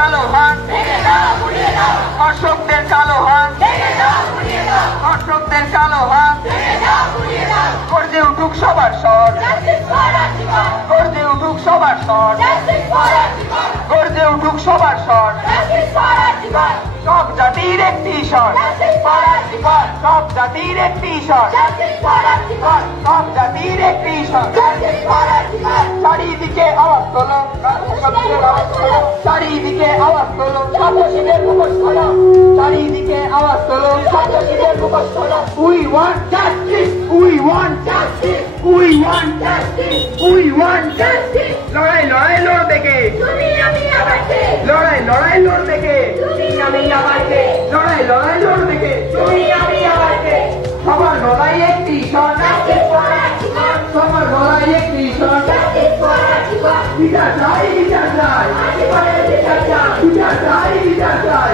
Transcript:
কালো হাত, ধর্ষকদের কালো হাত, ধর্ষকদের কালো হাত, গর্জে উঠুক সবার স্বর, গর্জে উঠুক সবার স্বর, গর্জে উঠুক সবার স্বর। সব জাতির একটি স্বর, সব জাতির একটি স্বর, সব জাতির একটি স্বর। চারিদিকে আওয়াজ তোলো, চারিদিকে আওয়াজ তোলো, সন্ত্রাসীদের মুখোশ খোলো, চারিদিকে আওয়াজ তোলো, সন্ত্রাসীদের মুখোশ খোলো। We want justice, we want justice, we want justice, we want justice. লড়াই লড়াই লড়বে কে? তুমি আমি আবার কে? লড়াই লড়াই লড়বে কে? তুমি আমি আবার কে? লড়াই লড়াই লড়বে কে? তুমি আমি আবার কে? সবার লড়াই একটি স্বর, সবার লড়াই একটি স্বর। বিচার চাই, বিচার চাই, বিচার চাই, বিচার চাই।